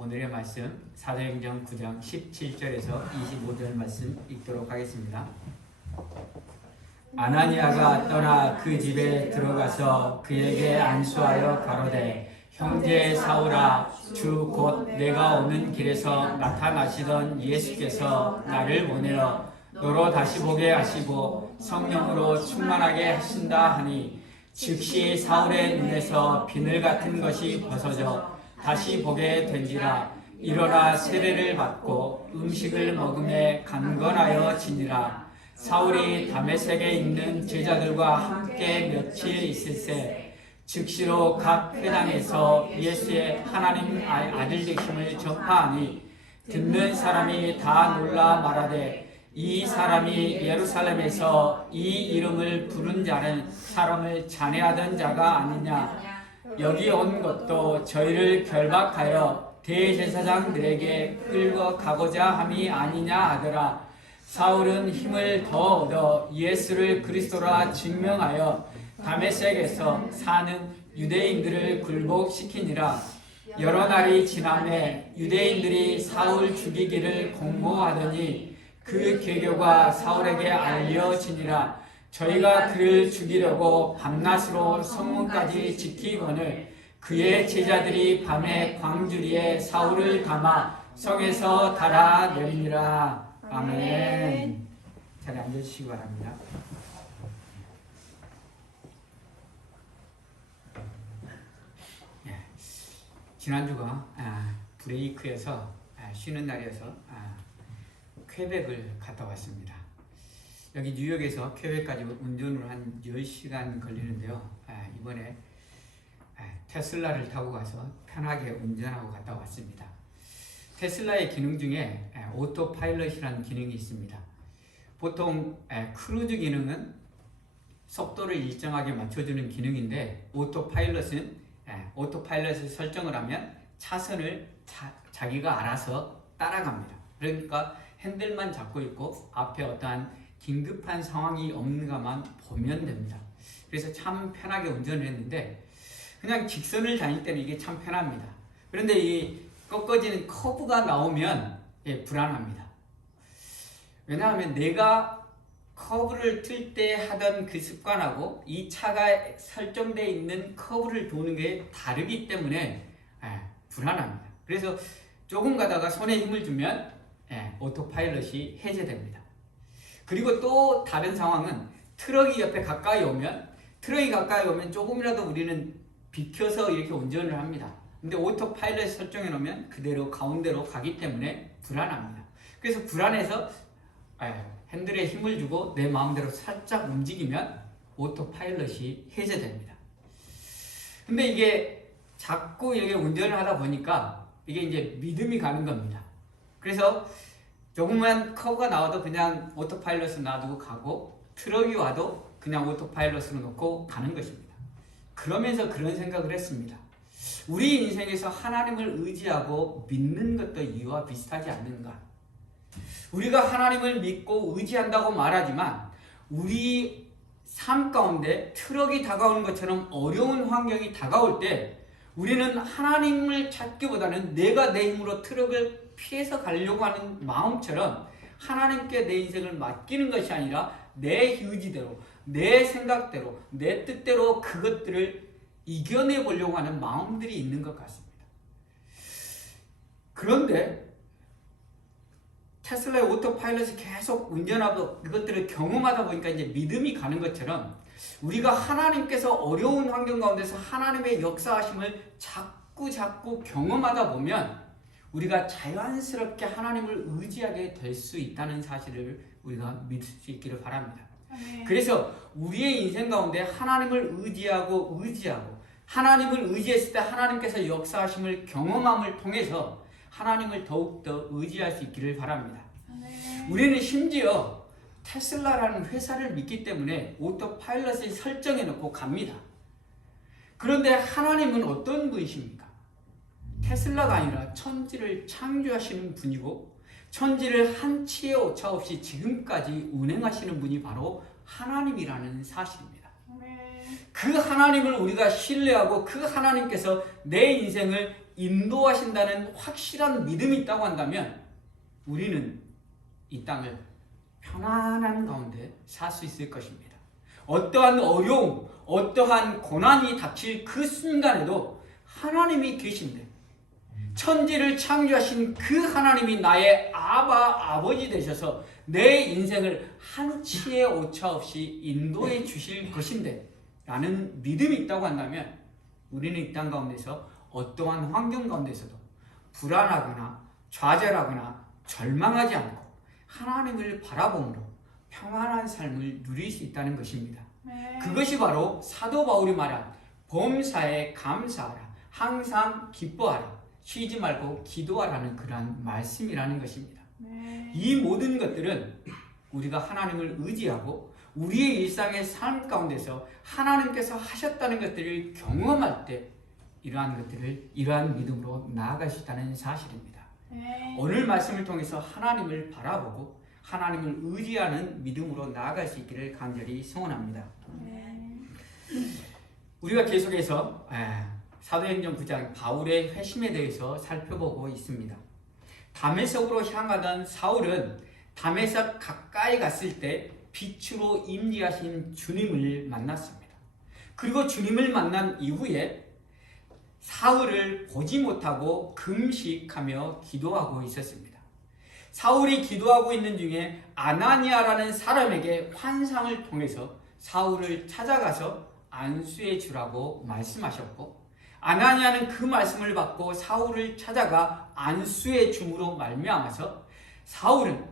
오늘의 말씀 사도행전 9장 17절에서 25절 말씀 읽도록 하겠습니다. 아나니아가 떠나 그 집에 들어가서 그에게 안수하여 가로되 형제 사울아, 주 곧 내가 오는 길에서 나타나시던 예수께서 나를 보내어 너로 다시 보게 하시고 성령으로 충만하게 하신다 하니 즉시 사울의 눈에서 비늘 같은 것이 벗어져 다시 보게 된지라. 일어나 세례를 받고 음식을 먹음에 강건하여 지니라. 사울이 다메섹에 있는 제자들과 함께 며칠 있을새 즉시로 각 회당에서 예수의 하나님 아들 되심을 전파하니 듣는 사람이 다 놀라 말하되 이 사람이 예루살렘에서 이 이름을 부른 자는 사람을 잔해하던 자가 아니냐. 여기 온 것도 저희를 결박하여 대제사장들에게 끌고 가고자 함이 아니냐 하더라. 사울은 힘을 더 얻어 예수를 그리스도라 증명하여 다메섹에서 사는 유대인들을 굴복시키니라. 여러 날이 지나매 유대인들이 사울 죽이기를 공모하더니 그 계교가 사울에게 알려지니라. 저희가 그를 죽이려고 밤낮으로 성문까지 지키거늘 그의 제자들이 밤에 광주리에 사울을 담아 성에서 달아내리니라. 아멘. 자리 앉으시기 바랍니다. 지난주가 브레이크여서 쉬는 날이어서 퀘벡을 갔다 왔습니다. 여기 뉴욕에서 퀘벡까지 운전으로 한 10시간 걸리는데요. 이번에 테슬라를 타고 가서 편하게 운전하고 갔다 왔습니다. 테슬라의 기능 중에 오토 파일럿이라는 기능이 있습니다. 보통 크루즈 기능은 속도를 일정하게 맞춰주는 기능인데 오토 파일럿을 설정을 하면 차선을 자기가 알아서 따라갑니다. 그러니까 핸들만 잡고 있고 앞에 어떠한 긴급한 상황이 없는가만 보면 됩니다. 그래서 참 편하게 운전을 했는데 그냥 직선을 다닐 때는 이게 참 편합니다. 그런데 이 꺾어지는 커브가 나오면 불안합니다. 왜냐하면 내가 커브를 틀 때 하던 그 습관하고 이 차가 설정되어 있는 커브를 도는 게 다르기 때문에 불안합니다. 그래서 조금 가다가 손에 힘을 주면 오토파일럿이 해제됩니다. 그리고 또 다른 상황은 트럭이 옆에 가까이 오면 조금이라도 우리는 비켜서 이렇게 운전을 합니다. 근데 오토파일럿 설정해 놓으면 그대로 가운데로 가기 때문에 불안합니다. 그래서 불안해서 핸들에 힘을 주고 내 마음대로 살짝 움직이면 오토파일럿이 해제됩니다. 근데 이게 자꾸 이렇게 운전을 하다 보니까 이게 이제 믿음이 가는 겁니다. 그래서 조금만 커브가 나와도 그냥 오토파일럿을 놔두고 가고 트럭이 와도 그냥 오토파일럿으로 놓고 가는 것입니다. 그러면서 그런 생각을 했습니다. 우리 인생에서 하나님을 의지하고 믿는 것도 이와 비슷하지 않는가? 우리가 하나님을 믿고 의지한다고 말하지만 우리 삶 가운데 트럭이 다가오는 것처럼 어려운 환경이 다가올 때 우리는 하나님을 찾기보다는 내가 내 힘으로 트럭을 피해서 가려고 하는 마음처럼 하나님께 내 인생을 맡기는 것이 아니라 내 의지대로, 내 생각대로, 내 뜻대로 그것들을 이겨내 보려고 하는 마음들이 있는 것 같습니다. 그런데 테슬라의 오토파일럿이 계속 운전하고 그것들을 경험하다 보니까 이제 믿음이 가는 것처럼 우리가 하나님께서 어려운 환경 가운데서 하나님의 역사하심을 자꾸 경험하다 보면 우리가 자연스럽게 하나님을 의지하게 될 수 있다는 사실을 우리가 믿을 수 있기를 바랍니다. 그래서 우리의 인생 가운데 하나님을 의지하고 하나님을 의지했을 때 하나님께서 역사하심을 경험함을 통해서 하나님을 더욱더 의지할 수 있기를 바랍니다. 우리는 심지어 테슬라라는 회사를 믿기 때문에 오토파일럿을 설정해 놓고 갑니다. 그런데 하나님은 어떤 분이십니까? 테슬라가 아니라 천지를 창조하시는 분이고 천지를 한치의 오차 없이 지금까지 운행하시는 분이 바로 하나님이라는 사실입니다. 그 하나님을 우리가 신뢰하고 그 하나님께서 내 인생을 인도하신다는 확실한 믿음이 있다고 한다면 우리는 이 땅을 편안한 가운데 살 수 있을 것입니다. 어떠한 어려움, 어떠한 고난이 닥칠 그 순간에도 하나님이 계신데 천지를 창조하신 그 하나님이 나의 아버지 되셔서 내 인생을 한치의 오차 없이 인도해 주실 것인데 라는 믿음이 있다고 한다면 우리는 이 땅 가운데서 어떠한 환경 가운데서도 불안하거나 좌절하거나 절망하지 않고 하나님을 바라봄으로 평안한 삶을 누릴 수 있다는 것입니다. 그것이 바로 사도 바울이 말한 범사에 감사하라, 항상 기뻐하라, 쉬지 말고 기도하라는 그러한 말씀이라는 것입니다. 이 모든 것들은 우리가 하나님을 의지하고 우리의 일상의 삶 가운데서 하나님께서 하셨다는 것들을 경험할 때 이러한 믿음으로 나아갈 수 있다는 사실입니다. 오늘 말씀을 통해서 하나님을 바라보고 하나님을 의지하는 믿음으로 나아갈 수 있기를 간절히 소원합니다. 우리가 계속해서 사도행전 9장 바울의 회심에 대해서 살펴보고 있습니다. 다메섹으로 향하던 사울은 다메섹 가까이 갔을 때 빛으로 임재하신 주님을 만났습니다. 그리고 주님을 만난 이후에 사울을 보지 못하고 금식하며 기도하고 있었습니다. 사울이 기도하고 있는 중에 아나니아라는 사람에게 환상을 통해서 사울을 찾아가서 안수해 주라고 말씀하셨고 아나니아는 그 말씀을 받고 사울을 찾아가 안수해 줌으로 말미암아서 사울은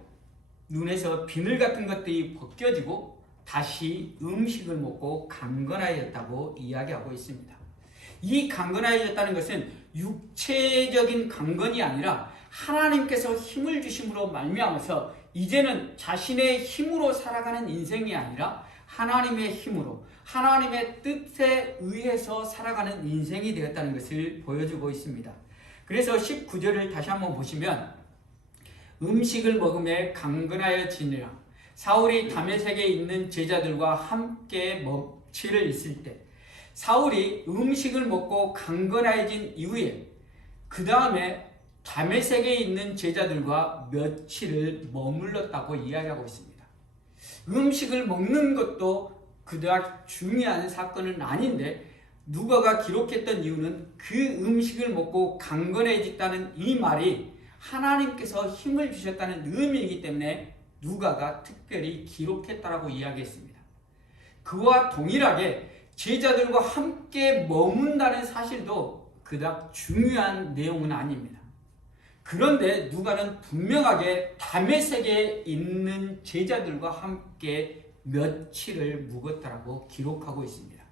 눈에서 비늘 같은 것들이 벗겨지고 다시 음식을 먹고 강건하였다고 이야기하고 있습니다. 이 강건하였다는 것은 육체적인 강건이 아니라 하나님께서 힘을 주심으로 말미암아서 이제는 자신의 힘으로 살아가는 인생이 아니라 하나님의 힘으로 하나님의 뜻에 의해서 살아가는 인생이 되었다는 것을 보여주고 있습니다. 그래서 19절을 다시 한번 보시면 음식을 먹음에 강건하여 지니라. 사울이 다메섹에 있는 제자들과 함께 며칠을 있을 때 사울이 음식을 먹고 강건해진 이후에 그 다음에 다메섹에 있는 제자들과 며칠을 머물렀다고 이야기하고 있습니다. 음식을 먹는 것도 그닥 중요한 사건은 아닌데 누가가 기록했던 이유는 그 음식을 먹고 강건해졌다는 이 말이 하나님께서 힘을 주셨다는 의미이기 때문에 누가가 특별히 기록했다라고 이야기했습니다. 그와 동일하게 제자들과 함께 머문다는 사실도 그닥 중요한 내용은 아닙니다. 그런데 누가는 분명하게 다메섹에 있는 제자들과 함께 며칠을 묵었다라고 기록하고 있습니다.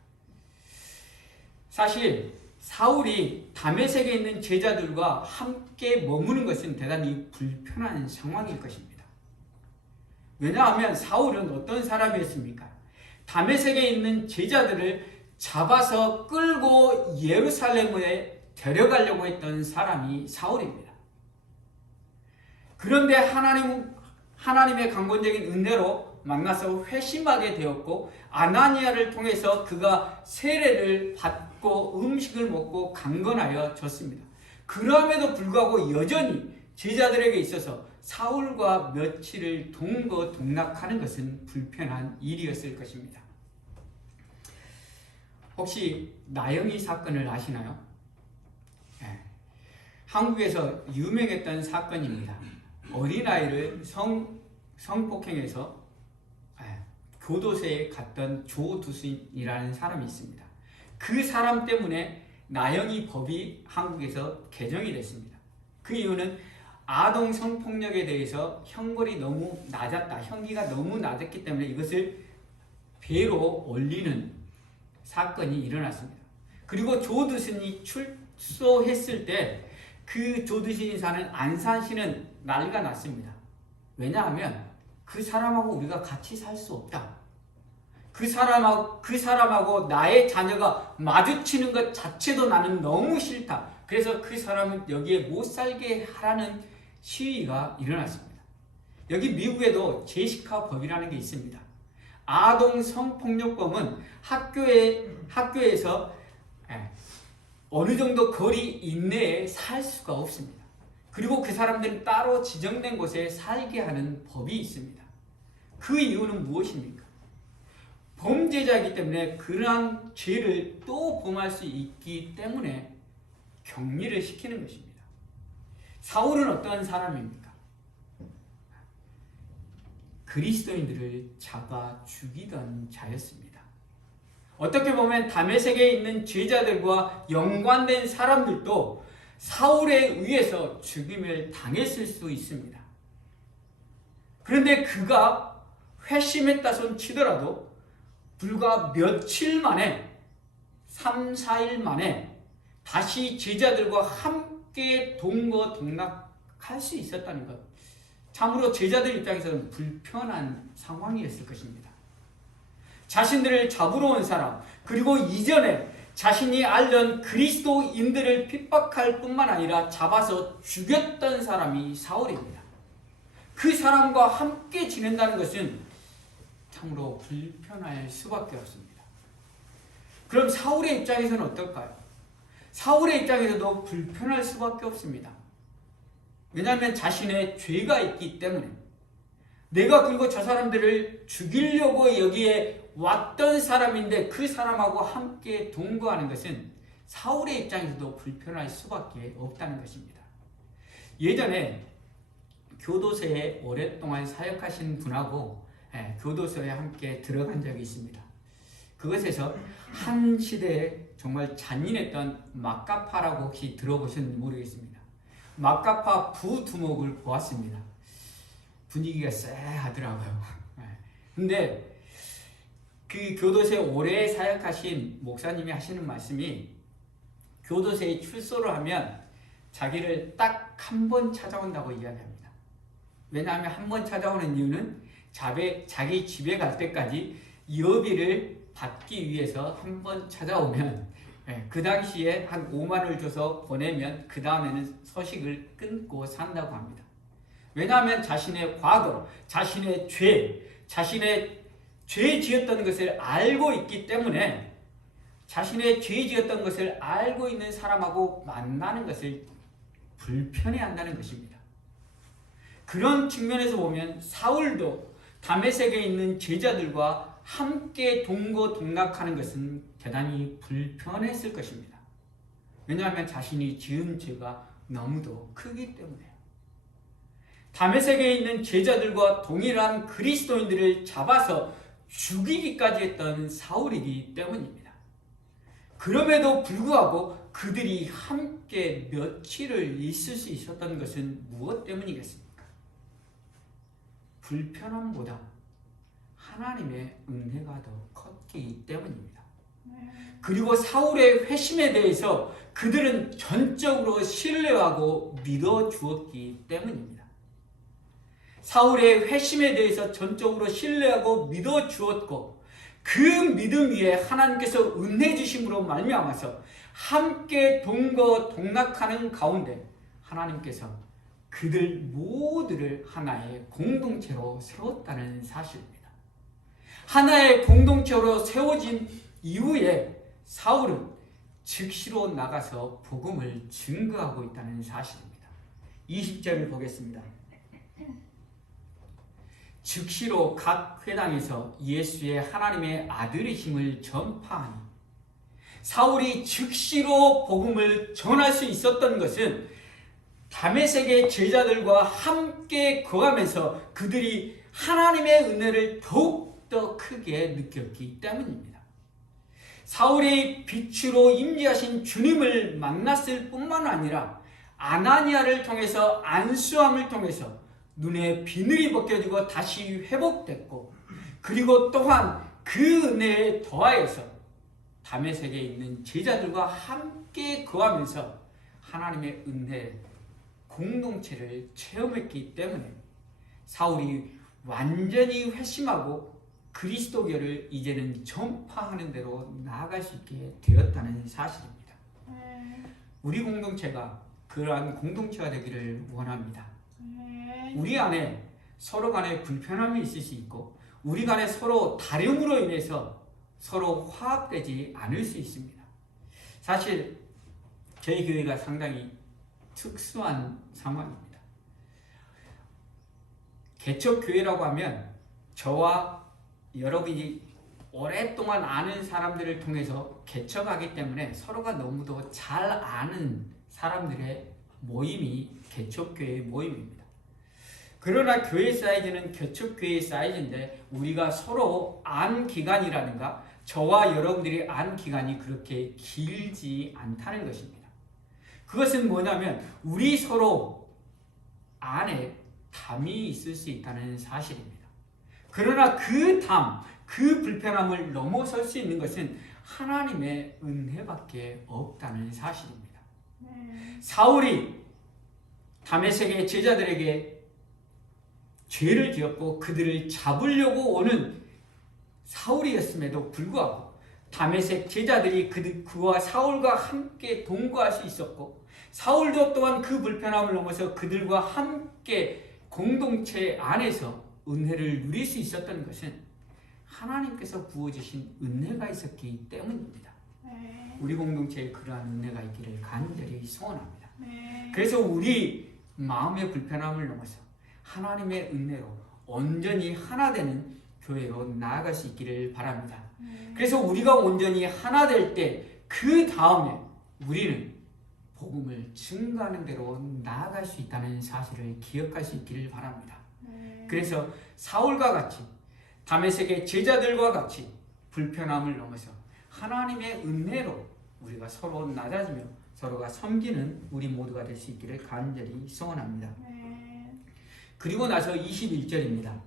사실 사울이 다메섹에 있는 제자들과 함께 머무는 것은 대단히 불편한 상황일 것입니다. 왜냐하면 사울은 어떤 사람이었습니까? 다메섹에 있는 제자들을 잡아서 끌고 예루살렘에 데려가려고 했던 사람이 사울입니다. 그런데 하나님의 강권적인 은혜로 만나서 회심하게 되었고 아나니아를 통해서 그가 세례를 받고 음식을 먹고 강건하여졌습니다. 그럼에도 불구하고 여전히 제자들에게 있어서 사울과 며칠을 동거동락하는 것은 불편한 일이었을 것입니다. 혹시 나영이 사건을 아시나요? 네. 한국에서 유명했던 사건입니다. 어린아이를 성폭행해서 교도소에 갔던 조두순이라는 사람이 있습니다. 그 사람 때문에 나영이 법이 한국에서 개정이 됐습니다. 그 이유는 아동 성폭력에 대해서 형벌이 너무 낮았다. 형기가 너무 낮았기 때문에 이것을 배로 올리는 사건이 일어났습니다. 그리고 조두순이 출소했을 때 그 조두순이 사는 안산시는 난리가 났습니다. 왜냐하면 그 사람하고 우리가 같이 살 수 없다. 그 사람하고 나의 자녀가 마주치는 것 자체도 나는 너무 싫다. 그래서 그 사람은 여기에 못 살게 하라는 시위가 일어났습니다. 여기 미국에도 제시카 법이라는 게 있습니다. 아동 성폭력범은 학교에서 어느 정도 거리 이내에 살 수가 없습니다. 그리고 그 사람들은 따로 지정된 곳에 살게 하는 법이 있습니다. 그 이유는 무엇입니까? 범죄자이기 때문에 그러한 죄를 또 범할 수 있기 때문에 격리를 시키는 것입니다. 사울은 어떠한 사람입니까? 그리스도인들을 잡아 죽이던 자였습니다. 어떻게 보면 다메섹에 있는 제자들과 연관된 사람들도 사울에 의해서 죽임을 당했을 수 있습니다. 그런데 그가 회심했다 손 치더라도 불과 며칠 만에 3, 4일 만에 다시 제자들과 함께 동거동락할 수 있었다는 것, 참으로 제자들 입장에서는 불편한 상황이었을 것입니다. 자신들을 잡으러 온 사람, 그리고 이전에 자신이 알던 그리스도인들을 핍박할 뿐만 아니라 잡아서 죽였던 사람이 사울입니다. 그 사람과 함께 지낸다는 것은 참으로 불편할 수밖에 없습니다. 그럼 사울의 입장에서는 어떨까요? 사울의 입장에서도 불편할 수밖에 없습니다. 왜냐하면 자신의 죄가 있기 때문에, 내가 그리고 저 사람들을 죽이려고 여기에 왔던 사람인데 그 사람하고 함께 동거하는 것은 사울의 입장에서도 불편할 수밖에 없다는 것입니다. 예전에 교도소에 오랫동안 사역하신 분하고 교도소에 함께 들어간 적이 있습니다. 그것에서 한 시대에 정말 잔인했던 막가파라고 혹시 들어보셨는지 모르겠습니다. 막가파 부두목을 보았습니다. 분위기가 쎄하더라고요. 근데 그 교도소에 오래 사역하신 목사님이 하시는 말씀이, 교도소에 출소를 하면 자기를 딱 한 번 찾아온다고 이야기합니다. 왜냐하면 한 번 찾아오는 이유는 자기 집에 갈 때까지 여비를 받기 위해서 한 번 찾아오면, 그 당시에 한 5만 원을 줘서 보내면 그 다음에는 소식을 끊고 산다고 합니다. 왜냐하면 자신의 과거, 자신의 자신의 죄 지었던 것을 알고 있기 때문에, 자신의 죄 지었던 것을 알고 있는 사람하고 만나는 것을 불편해한다는 것입니다. 그런 측면에서 보면 사울도 다메섹에 있는 제자들과 함께 동거동락하는 것은 대단히 불편했을 것입니다. 왜냐하면 자신이 지은 죄가 너무도 크기 때문에요. 다메섹에 있는 제자들과 동일한 그리스도인들을 잡아서 죽이기까지 했던 사울이기 때문입니다. 그럼에도 불구하고 그들이 함께 며칠을 있을 수 있었던 것은 무엇 때문이겠습니까? 불편함보다 하나님의 은혜가 더 컸기 때문입니다. 그리고 사울의 회심에 대해서 그들은 전적으로 신뢰하고 믿어주었기 때문입니다. 사울의 회심에 대해서 전적으로 신뢰하고 믿어주었고, 그 믿음 위에 하나님께서 은혜 주심으로 말미암아서 함께 동거동락하는 가운데 하나님께서 그들 모두를 하나의 공동체로 세웠다는 사실입니다. 하나의 공동체로 세워진 이후에 사울은 즉시로 나가서 복음을 증거하고 있다는 사실입니다. 20절을 보겠습니다. 즉시로 각 회당에서 예수의 하나님의 아들이심을 전파하니, 사울이 즉시로 복음을 전할 수 있었던 것은 다메섹의 제자들과 함께 거하면서 그들이 하나님의 은혜를 더욱더 크게 느꼈기 때문입니다. 사울의 빛으로 임재하신 주님을 만났을 뿐만 아니라 아나니아를 통해서, 안수함을 통해서 눈에 비늘이 벗겨지고 다시 회복됐고, 그리고 또한 그 은혜에 더하여서 다메섹에 있는 제자들과 함께 거하면서 하나님의 은혜 공동체를 체험했기 때문에 사울이 완전히 회심하고 그리스도교를 이제는 전파하는 대로 나아갈 수 있게 되었다는 사실입니다. 우리 공동체가 그러한 공동체가 되기를 원합니다. 우리 안에 서로 간에 불편함이 있을 수 있고, 우리 간에 서로 다름으로 인해서 서로 화합되지 않을 수 있습니다. 사실 저희 교회가 상당히 특수한 상황입니다. 개척교회라고 하면 저와 여러분이 오랫동안 아는 사람들을 통해서 개척하기 때문에 서로가 너무도 잘 아는 사람들의 모임이 개척교회의 모임입니다. 그러나 교회 사이즈는 개척교회의 사이즈인데 우리가 서로 안 기간이라든가 저와 여러분들이 안 기간이 그렇게 길지 않다는 것입니다. 그것은 뭐냐면 우리 서로 안에 담이 있을 수 있다는 사실입니다. 그러나 그 담, 그 불편함을 넘어설 수 있는 것은 하나님의 은혜밖에 없다는 사실입니다. 사울이 다메섹의 제자들에게 죄를 지었고 그들을 잡으려고 오는 사울이었음에도 불구하고 다메섹 제자들이 그와 사울과 함께 동거할 수 있었고 사울도 또한 그 불편함을 넘어서 그들과 함께 공동체 안에서 은혜를 누릴 수 있었던 것은 하나님께서 부어주신 은혜가 있었기 때문입니다. 우리 공동체에 그러한 은혜가 있기를 간절히 소원합니다. 그래서 우리 마음의 불편함을 넘어서 하나님의 은혜로 온전히 하나 되는 교회로 나아갈 수 있기를 바랍니다. 그래서 우리가 온전히 하나 될 때 그 다음에 우리는 복음을 증거하는 대로 나아갈 수 있다는 사실을 기억할 수 있기를 바랍니다. 그래서 사울과 같이 다메섹의 제자들과 같이 불편함을 넘어서 하나님의 은혜로 우리가 서로 낮아지며 서로가 섬기는 우리 모두가 될 수 있기를 간절히 소원합니다. 그리고 나서 21절입니다.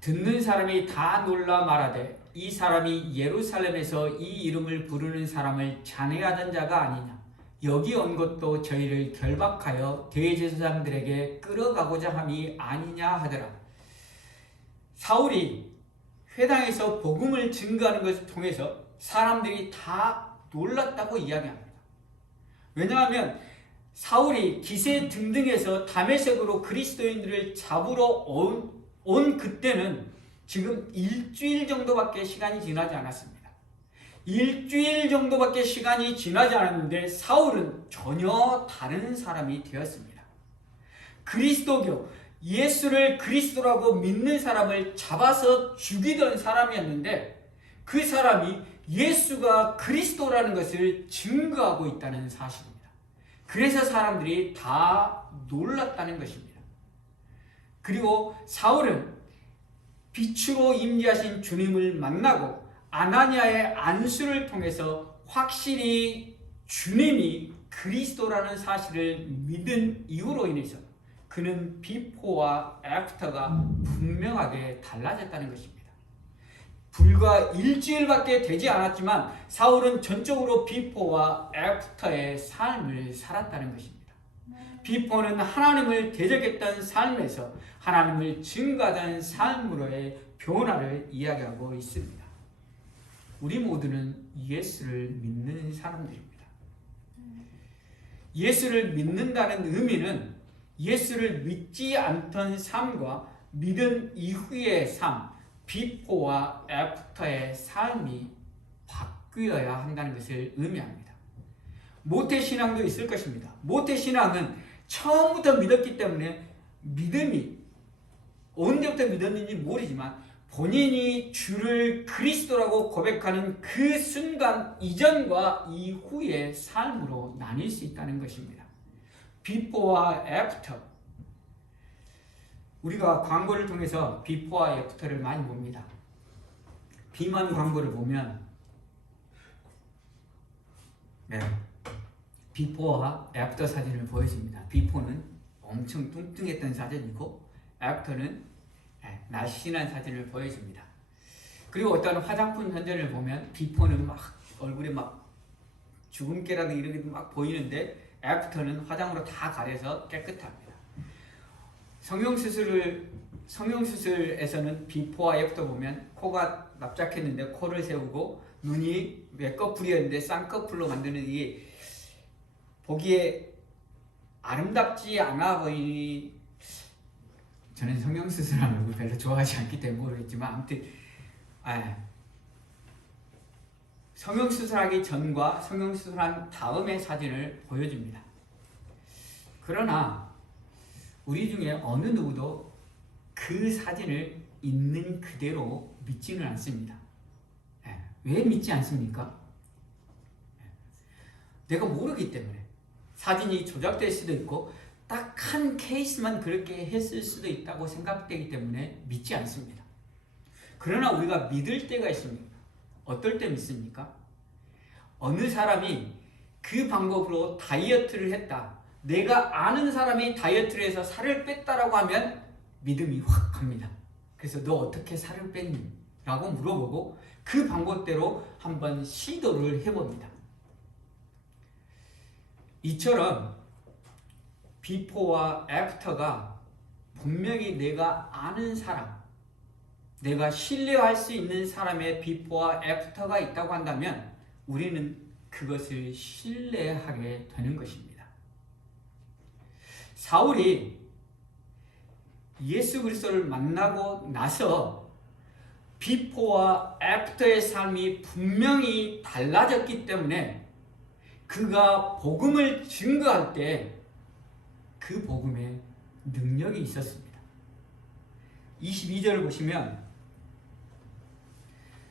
듣는 사람이 다 놀라 말하되 이 사람이 예루살렘에서 이 이름을 부르는 사람을 잔해하던 자가 아니냐. 여기 온 것도 저희를 결박하여 대제사장들에게 끌어가고자 함이 아니냐 하더라. 사울이 회당에서 복음을 증거하는 것을 통해서 사람들이 다 놀랐다고 이야기합니다. 왜냐하면 사울이 기세 등등해서 다메섹으로 그리스도인들을 잡으러 온 그때는 지금 일주일 정도밖에 시간이 지나지 않았습니다. 일주일 정도밖에 시간이 지나지 않았는데 사울은 전혀 다른 사람이 되었습니다. 그리스도교, 예수를 그리스도라고 믿는 사람을 잡아서 죽이던 사람이었는데 그 사람이 예수가 그리스도라는 것을 증거하고 있다는 사실입니다. 그래서 사람들이 다 놀랐다는 것입니다. 그리고 사울은 빛으로 임재하신 주님을 만나고 아나니아의 안수를 통해서 확실히 주님이 그리스도라는 사실을 믿은 이유로 인해서 그는 비포와 애프터가 분명하게 달라졌다는 것입니다. 불과 일주일밖에 되지 않았지만 사울은 전적으로 비포와 애프터의 삶을 살았다는 것입니다. 비포는 하나님을 대적했던 삶에서 하나님을 증거하던 삶으로의 변화를 이야기하고 있습니다. 우리 모두는 예수를 믿는 사람들입니다. 예수를 믿는다는 의미는 예수를 믿지 않던 삶과 믿은 이후의 삶, 비포와 애프터의 삶이 바뀌어야 한다는 것을 의미합니다. 모태신앙도 있을 것입니다. 모태신앙은 처음부터 믿었기 때문에 믿음이 언제부터 믿었는지 모르지만 본인이 주를 그리스도라고 고백하는 그 순간 이전과 이후의 삶으로 나뉠 수 있다는 것입니다. 비포와 애프터. 우리가 광고를 통해서 비포와 애프터를 많이 봅니다. 비만 광고를 보면 비포와 애프터 사진을 보여줍니다. 비포는 엄청 뚱뚱했던 사진이고 애프터는 날씬한 사진을 보여줍니다. 그리고 어떤 화장품 현전을 보면 비포는 막 얼굴에 막 주근깨라든가 이런 게 막 보이는데 애프터는 화장으로 다 가려서 깨끗합니다. 성형수술에서는 비포와 애프터 보면 코가 납작했는데 코를 세우고 눈이 외꺼풀이었는데 쌍꺼풀로 만드는 이게 보기에 아름답지 않아 보이니 저는 성형수술하는 걸 별로 좋아하지 않기 때문에 모르겠지만 아무튼 성형수술하기 전과 성형수술한 다음의 사진을 보여줍니다. 그러나 우리 중에 어느 누구도 그 사진을 있는 그대로 믿지는 않습니다. 왜 믿지 않습니까? 내가 모르기 때문에. 사진이 조작될 수도 있고 딱 한 케이스만 그렇게 했을 수도 있다고 생각되기 때문에 믿지 않습니다. 그러나 우리가 믿을 때가 있습니다. 어떨 때 믿습니까? 어느 사람이 그 방법으로 다이어트를 했다. 내가 아는 사람이 다이어트를 해서 살을 뺐다라고 하면 믿음이 확 갑니다. 그래서 너 어떻게 살을 뺐니? 라고 물어보고 그 방법대로 한번 시도를 해봅니다. 이처럼 비포와 애프터가 분명히 내가 아는 사람, 내가 신뢰할 수 있는 사람의 비포와 애프터가 있다고 한다면 우리는 그것을 신뢰하게 되는 것입니다. 사울이 예수 그리스도를 만나고 나서 비포와 애프터의 삶이 분명히 달라졌기 때문에 그가 복음을 증거할 때 그 복음에 능력이 있었습니다. 22절을 보시면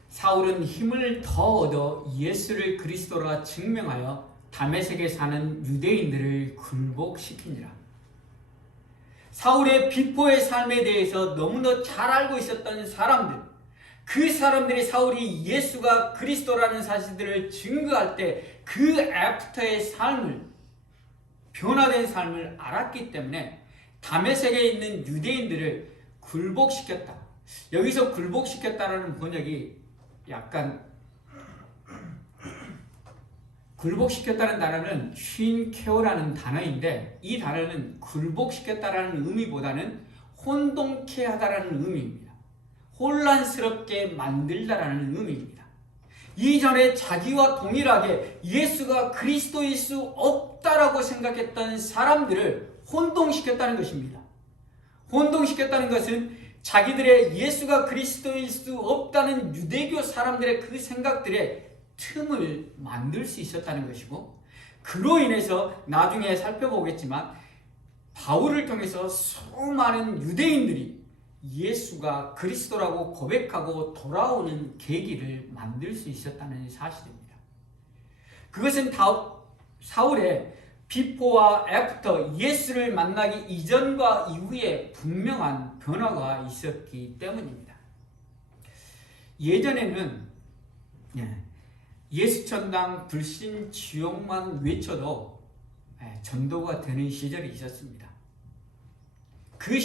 사울은 힘을 더 얻어 예수를 그리스도라 증명하여 다메섹에 사는 유대인들을 굴복시키니라. 사울의 비포의 삶에 대해서 너무나 잘 알고 있었던 사람들, 그 사람들이 사울이 예수가 그리스도라는 사실들을 증거할 때 그 애프터의 삶을, 변화된 삶을 알았기 때문에 다메섹에 있는 유대인들을 굴복시켰다. 여기서 굴복시켰다라는 번역이 약간, 굴복시켰다는 단어는 쉰케어라는 단어인데 이 단어는 굴복시켰다라는 의미보다는 혼동케 하다라는 의미입니다. 혼란스럽게 만들다라는 의미입니다. 이전에 자기와 동일하게 예수가 그리스도일 수 없다라고 생각했던 사람들을 혼동시켰다는 것입니다. 혼동시켰다는 것은 자기들의 예수가 그리스도일 수 없다는 유대교 사람들의 그 생각들에 틈을 만들 수 있었다는 것이고, 그로 인해서 나중에 살펴보겠지만 바울을 통해서 수많은 유대인들이 예수가 그리스도라고 고백하고 돌아오는 계기를 만들 수 있었다는 사실입니다. 그것은 사울의 비포와 애프터, 예수를 만나기 이전과 이후에 분명한 변화가 있었기 때문입니다. 예전에는 예수천당 불신 지옥만 외쳐도 전도가 되는 시절이 있었습니다. 그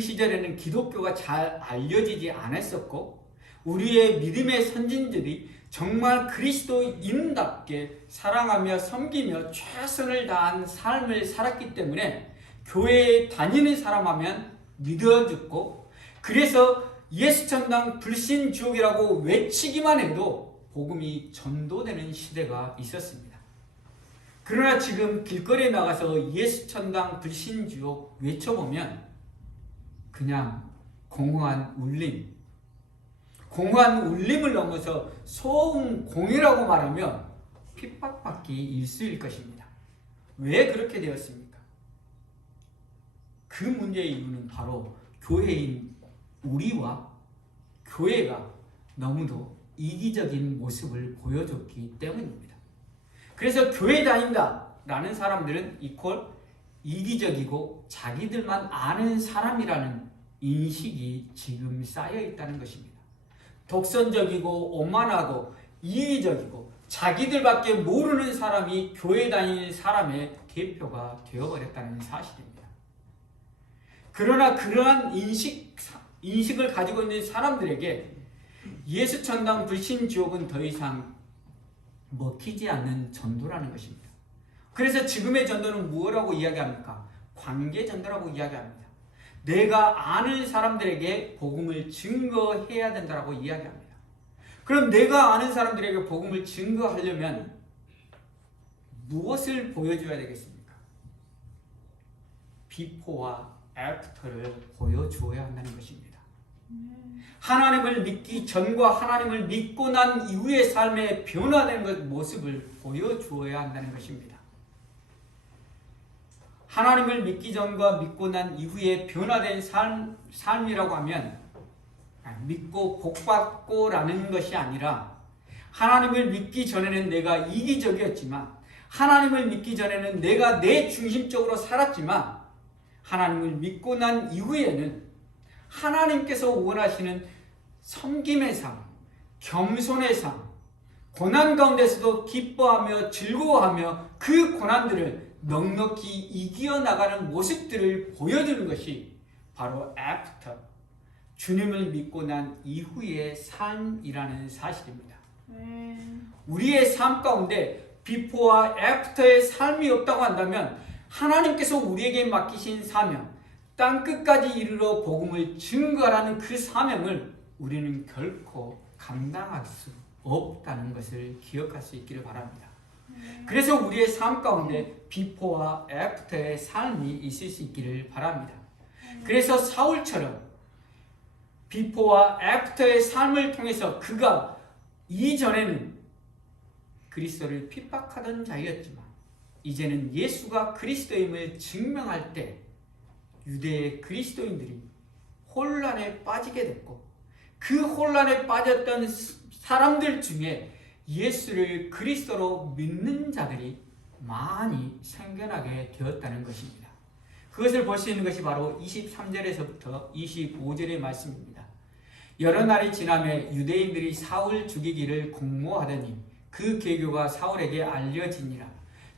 시절에는 기독교가 잘 알려지지 않았었고 우리의 믿음의 선진들이 정말 그리스도인답게 사랑하며 섬기며 최선을 다한 삶을 살았기 때문에 교회에 다니는 사람 하면 믿어졌고, 그래서 예수천당 불신지옥이라고 외치기만 해도 복음이 전도되는 시대가 있었습니다. 그러나 지금 길거리에 나가서 예수천당 불신지옥 외쳐보면 그냥 공허한 울림을 넘어서 소음공이라고 말하며 핍박받기 일쑤일 것입니다. 왜 그렇게 되었습니까? 그 문제의 이유는 바로 교회인 우리와 교회가 너무도 이기적인 모습을 보여줬기 때문입니다. 그래서 교회 다닌다 라는 사람들은 이퀄 이기적이고 자기들만 아는 사람이라는 인식이 지금 쌓여 있다는 것입니다. 독선적이고 오만하고 이기적이고 자기들밖에 모르는 사람이 교회 다니는 사람의 대표가 되어버렸다는 사실입니다. 그러나 그러한 인식을 가지고 있는 사람들에게 예수천당 불신지옥은 더 이상 먹히지 않는 전도라는 것입니다. 그래서 지금의 전도는 무엇이라고 이야기합니까? 관계전도라고 이야기합니다. 내가 아는 사람들에게 복음을 증거해야 된다고 이야기합니다. 그럼 내가 아는 사람들에게 복음을 증거하려면 무엇을 보여줘야 되겠습니까? 비포와 애프터를 보여주어야 한다는 것입니다. 하나님을 믿기 전과 하나님을 믿고 난 이후의 삶의 변화된 모습을 보여주어야 한다는 것입니다. 하나님을 믿기 전과 믿고 난 이후에 변화된 삶이라고 하면 믿고 복받고라는 것이 아니라 하나님을 믿기 전에는 내가 이기적이었지만 하나님을 믿기 전에는 내가 내 중심적으로 살았지만 하나님을 믿고 난 이후에는 하나님께서 원하시는 섬김의 삶, 겸손의 삶, 고난 가운데서도 기뻐하며 즐거워하며 그 고난들을 넉넉히 이겨나가는 모습들을 보여주는 것이 바로 애프터, 주님을 믿고 난 이후의 삶이라는 사실입니다. 우리의 삶 가운데 비포와 애프터의 삶이 없다고 한다면 하나님께서 우리에게 맡기신 사명, 땅끝까지 이르러 복음을 증거하라는 그 사명을 우리는 결코 감당할 수 없다는 것을 기억할 수 있기를 바랍니다. 그래서 우리의 삶 가운데 비포와 애프터의 삶이 있을 수 있기를 바랍니다. 그래서 사울처럼 비포와 애프터의 삶을 통해서 그가 이전에는 그리스도를 핍박하던 자였지만 이제는 예수가 그리스도임을 증명할 때 유대의 그리스도인들이 혼란에 빠지게 됐고 그 혼란에 빠졌던 사람들 중에 예수를 그리스도로 믿는 자들이 많이 생겨나게 되었다는 것입니다. 그것을 볼 수 있는 것이 바로 23절에서부터 25절의 말씀입니다. 여러 날이 지나매 유대인들이 사울 죽이기를 공모하더니 그 계교가 사울에게 알려지니라.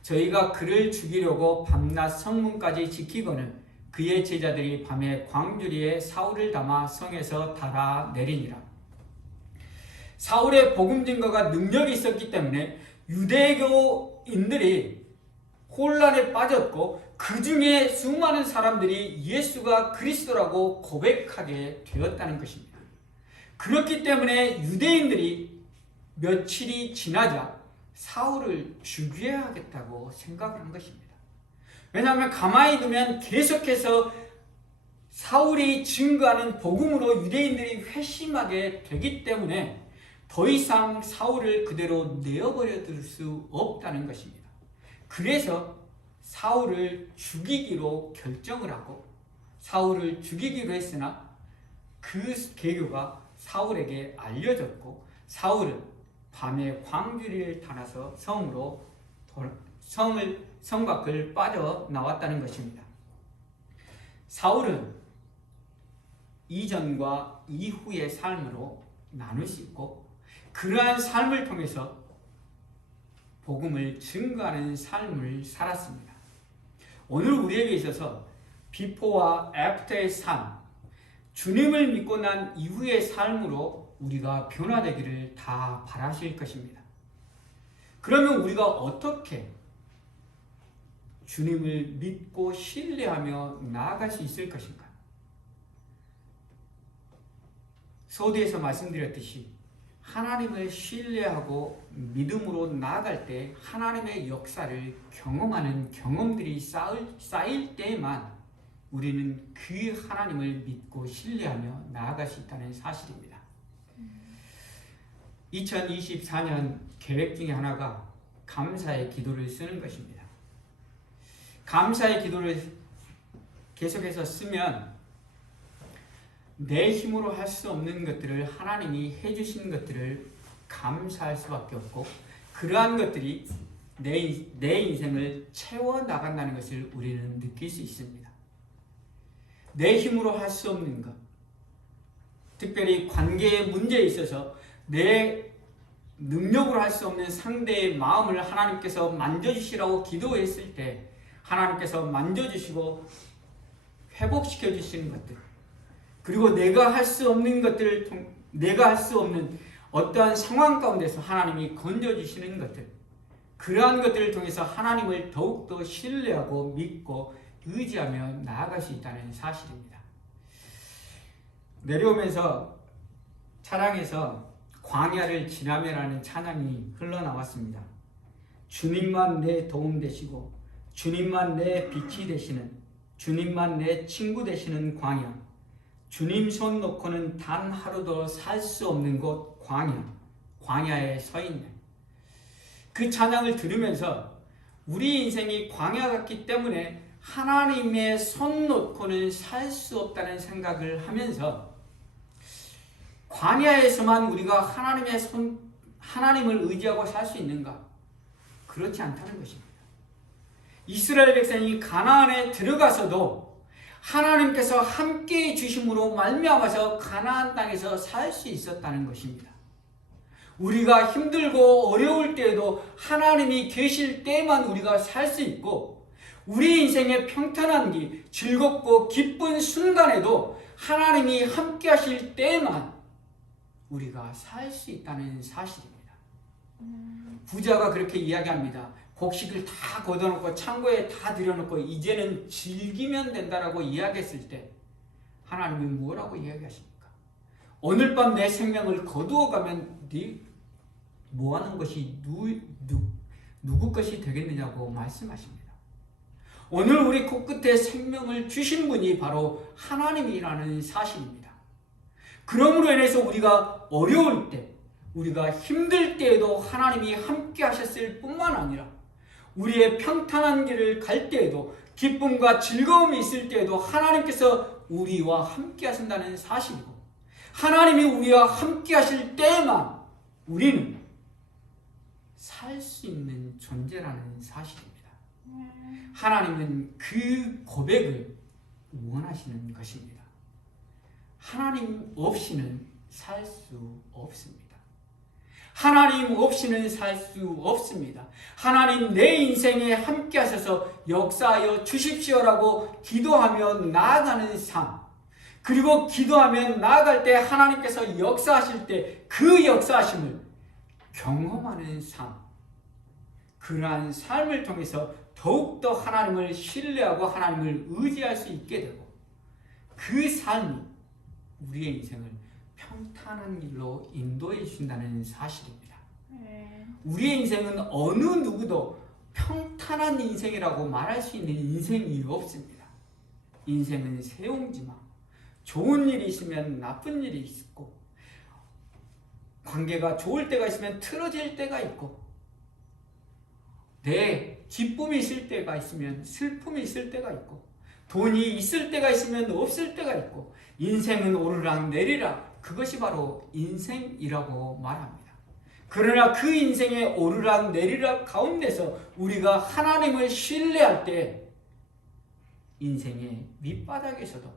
저희가 그를 죽이려고 밤낮 성문까지 지키거늘 그의 제자들이 밤에 광주리에 사울을 담아 성에서 달아내리니라. 사울의 복음 증거가 능력이 있었기 때문에 유대교인들이 혼란에 빠졌고 그 중에 수많은 사람들이 예수가 그리스도라고 고백하게 되었다는 것입니다. 그렇기 때문에 유대인들이 며칠이 지나자 사울을 죽여야겠다고 생각한 것입니다. 왜냐하면 가만히 두면 계속해서 사울이 증거하는 복음으로 유대인들이 회심하게 되기 때문에 더 이상 사울을 그대로 내어버려 둘 수 없다는 것입니다. 그래서 사울을 죽이기로 결정을 하고 사울을 죽이기로 했으나 그 계교가 사울에게 알려졌고 사울은 밤에 광주리를 타나서 성 밖을 빠져나왔다는 것입니다. 사울은 이전과 이후의 삶으로 나눌 수 있고 그러한 삶을 통해서 복음을 증거하는 삶을 살았습니다. 오늘 우리에게 있어서 비포와 애프터의 삶, 주님을 믿고 난 이후의 삶으로 우리가 변화되기를 다 바라실 것입니다. 그러면 우리가 어떻게 주님을 믿고 신뢰하며 나아갈 수 있을 것인가? 서두에서 말씀드렸듯이 하나님을 신뢰하고 믿음으로 나아갈 때 하나님의 역사를 경험하는 경험들이 쌓일 때만 우리는 그 하나님을 믿고 신뢰하며 나아갈 수 있다는 사실입니다. 2024년 계획 중에 하나가 감사의 기도를 쓰는 것입니다. 감사의 기도를 계속해서 쓰면 내 힘으로 할 수 없는 것들을 하나님이 해주신 것들을 감사할 수밖에 없고 그러한 것들이 내 인생을 채워나간다는 것을 우리는 느낄 수 있습니다. 내 힘으로 할 수 없는 것, 특별히 관계의 문제에 있어서 내 능력으로 할 수 없는 상대의 마음을 하나님께서 만져주시라고 기도했을 때 하나님께서 만져주시고 회복시켜 주시는 것들, 그리고 내가 할 수 없는 것들을 내가 할 수 없는 어떠한 상황 가운데서 하나님이 건져주시는 것들, 그러한 것들을 통해서 하나님을 더욱더 신뢰하고 믿고 의지하며 나아갈 수 있다는 사실입니다. 내려오면서 차량에서 광야를 지나며라는 찬양이 흘러나왔습니다. 주님만 내 도움 되시고 주님만 내 빛이 되시는 주님만 내 친구 되시는 광야, 주님 손 놓고는 단 하루도 살 수 없는 곳 광야에 서 있는 그 찬양을 들으면서 우리 인생이 광야 같기 때문에 하나님의 손 놓고는 살 수 없다는 생각을 하면서 광야에서만 우리가 하나님을 의지하고 살 수 있는가? 그렇지 않다는 것입니다. 이스라엘 백성이 가나안에 들어가서도 하나님께서 함께해 주심으로 말미암아서 가나안 땅에서 살 수 있었다는 것입니다. 우리가 힘들고 어려울 때에도 하나님이 계실 때만 우리가 살 수 있고, 우리 인생의 평탄한 길, 즐겁고 기쁜 순간에도 하나님이 함께 하실 때만 우리가 살 수 있다는 사실입니다. 부자가 그렇게 이야기합니다. 곡식을 다 걷어놓고 창고에 다 들여놓고 이제는 즐기면 된다라고 이야기했을 때 하나님이 뭐라고 이야기하십니까? 오늘 밤 내 생명을 거두어가면 네 뭐하는 것이 누구 것이 되겠느냐고 말씀하십니다. 오늘 우리 코끝에 생명을 주신 분이 바로 하나님이라는 사실입니다. 그러므로 인해서 우리가 어려울 때, 우리가 힘들 때에도 하나님이 함께 하셨을 뿐만 아니라 우리의 평탄한 길을 갈 때에도, 기쁨과 즐거움이 있을 때에도 하나님께서 우리와 함께 하신다는 사실이고, 하나님이 우리와 함께 하실 때만 우리는 살 수 있는 존재라는 사실입니다. 하나님은 그 고백을 원하시는 것입니다. 하나님 없이는 살 수 없습니다. 하나님 없이는 살 수 없습니다. 하나님 내 인생에 함께 하셔서 역사하여 주십시오라고 기도하며 나아가는 삶, 그리고 기도하며 나아갈 때 하나님께서 역사하실 때 그 역사하심을 경험하는 삶, 그러한 삶을 통해서 더욱더 하나님을 신뢰하고 하나님을 의지할 수 있게 되고, 그 삶이 우리의 인생을 평탄한 길로 인도해 주신다는 사실입니다. 우리의 인생은 어느 누구도 평탄한 인생이라고 말할 수 있는 인생이 없습니다. 인생은 새옹지마, 좋은 일이 있으면 나쁜 일이 있고, 관계가 좋을 때가 있으면 틀어질 때가 있고, 내 기쁨이 있을 때가 있으면 슬픔이 있을 때가 있고, 돈이 있을 때가 있으면 없을 때가 있고, 인생은 오르락 내리락, 그것이 바로 인생이라고 말합니다. 그러나 그 인생의 오르락 내리락 가운데서 우리가 하나님을 신뢰할 때 인생의 밑바닥에서도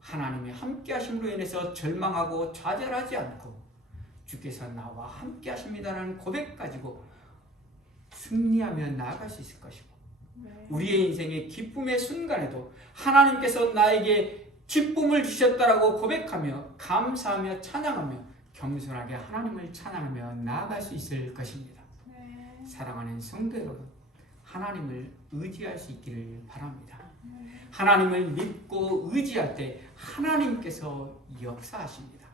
하나님의 함께 하심으로 인해서 절망하고 좌절하지 않고, 주께서 나와 함께 하십니다라는 고백 가지고 승리하며 나아갈 수 있을 것이고, 우리의 인생의 기쁨의 순간에도 하나님께서 나에게 기쁨을 주셨다라고 고백하며 감사하며 찬양하며 겸손하게 하나님을 찬양하며 나아갈 수 있을 것입니다. 사랑하는 성도 여러분, 하나님을 의지할 수 있기를 바랍니다. 하나님을 믿고 의지할 때 하나님께서 역사하십니다.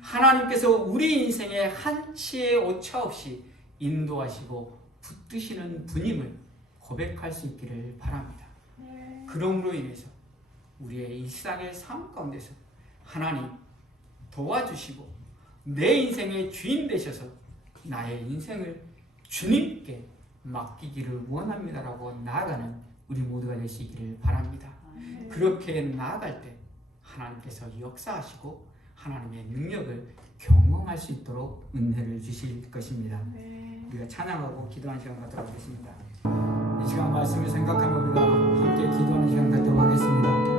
하나님께서 우리 인생에 한치의 오차 없이 인도하시고 붙드시는 분임을 고백할 수 있기를 바랍니다. 그러므로 인해서 우리의 일상의 삶 가운데서 하나님 도와주시고 내 인생의 주인 되셔서 나의 인생을 주님께 맡기기를 원합니다라고 나아가는 우리 모두가 될 수 있기를 바랍니다. 그렇게 나아갈 때 하나님께서 역사하시고 하나님의 능력을 경험할 수 있도록 은혜를 주실 것입니다. 우리가 찬양하고 기도하는 시간 갖도록 하겠습니다. 이 시간 말씀을 생각하며 우리가 함께 기도하는 시간 갖도록 하겠습니다.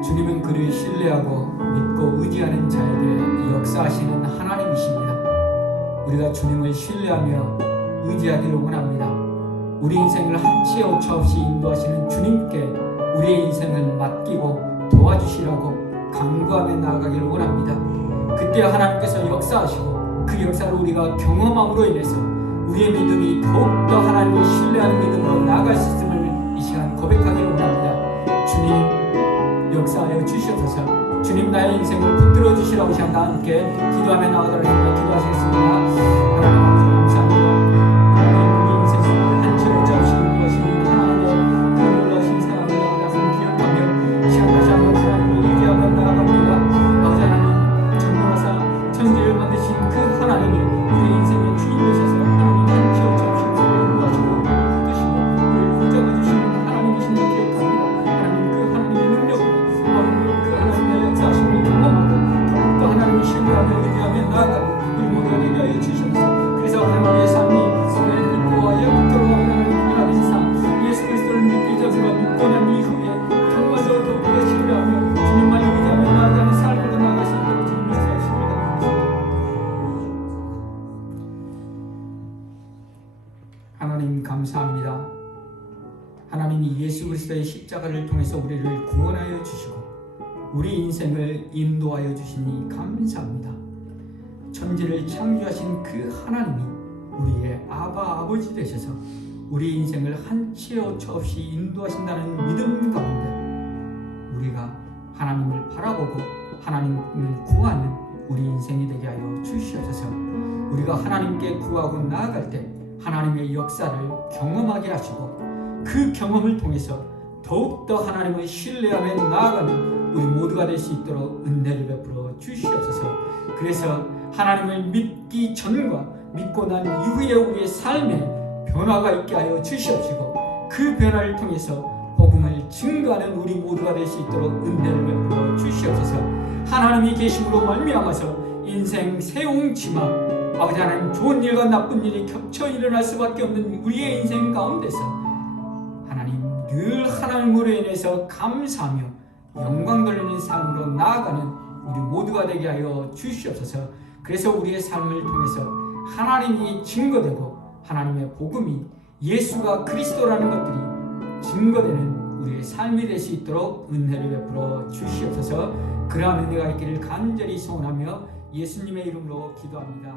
주님은 그를 신뢰하고 믿고 의지하는 자에게 역사하시는 하나님이십니다. 우리가 주님을 신뢰하며 의지하기를 원합니다. 우리 인생을 한치의 오차 없이 인도하시는 주님께 우리의 인생을 맡기고 도와주시라고 간구하며 나아가기를 원합니다. 그때 하나님께서 역사하시고 그 역사를 우리가 경험함으로 인해서 우리의 믿음이 더욱더 하나님을 신뢰하는 믿음으로 나아갈 수 있음을 이 시간 고백하기를 원합니다. 주님 역사하여 주시옵소서. 주님 나의 인생을 붙들어 주시라고 이 시간 다 함께 기도하며 나아가도록 하겠습니다. 기도하시겠습니다. 하나님 아버지 감사합니다. 하나님 우리 인생을 한치 오차 없이 인도하시는 하나님의 그 놀라신 사랑을 나아가서 기억하며 이 시간 다시 한번 하나님을 하나님이 예수 그리스도의 십자가를 통해서 우리를 구원하여 주시고 우리 인생을 인도하여 주시니 감사합니다. 천지를 창조하신 그 하나님이 우리의 아버지 되셔서 우리 인생을 한 치 오차 없이 인도하신다는 믿음 가운데 우리가 하나님을 바라보고 하나님을 구하는 우리 인생이 되게 하여 주시옵소서. 우리가 하나님께 구하고 나아갈 때 하나님의 역사를 경험하게 하시고 그 경험을 통해서 더욱더 하나님을 신뢰하며 나아가는 우리 모두가 될 수 있도록 은혜를 베풀어 주시옵소서. 그래서 하나님을 믿기 전과 믿고 난 이후에 우리의 삶에 변화가 있게 하여 주시옵시고 그 변화를 통해서 복음을 증거하는 우리 모두가 될 수 있도록 은혜를 베풀어 주시옵소서. 하나님이 계심으로 말미암아서 인생 새옹치마 아버지 하나님 좋은 일과 나쁜 일이 겹쳐 일어날 수밖에 없는 우리의 인생 가운데서 하나님 늘 하나님으로 인해서 감사하며 영광 돌리는 삶으로 나아가는 우리 모두가 되게 하여 주시옵소서. 그래서 우리의 삶을 통해서 하나님이 증거되고 하나님의 복음이 예수가 그리스도라는 것들이 증거되는 우리의 삶이 될 수 있도록 은혜를 베풀어 주시옵소서. 그러한 은혜가 있기를 간절히 소원하며 예수님의 이름으로 기도합니다.